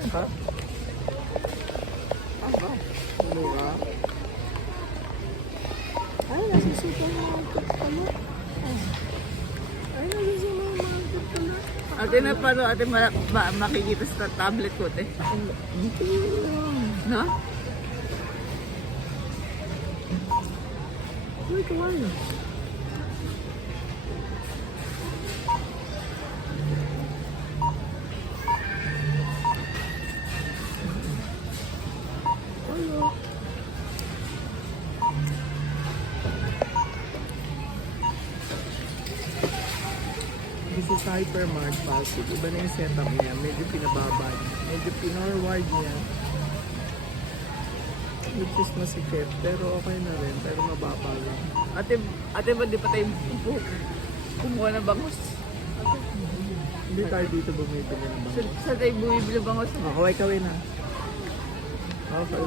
Ha? Aba, ano ka? Ay, nasa supermarket pala. Ay, nasa supermarket pala. Ate na paano, ate makikita sa tablet ko, te. Dito lang. No? Uy, kawain. Hello. This is Hypermart Pasig. Iba na yung setup niya. Medyo pinababa niya. Medyo pinorward niya. Which is masikip. Pero okay na rin. Pero mababa lang. Ate ba di pa tayo kumuha ng bangus? Hindi tayo dito bumibili ng bangus. Sa tayo bumibili ng bangus? Ako, ikaw na. Okay.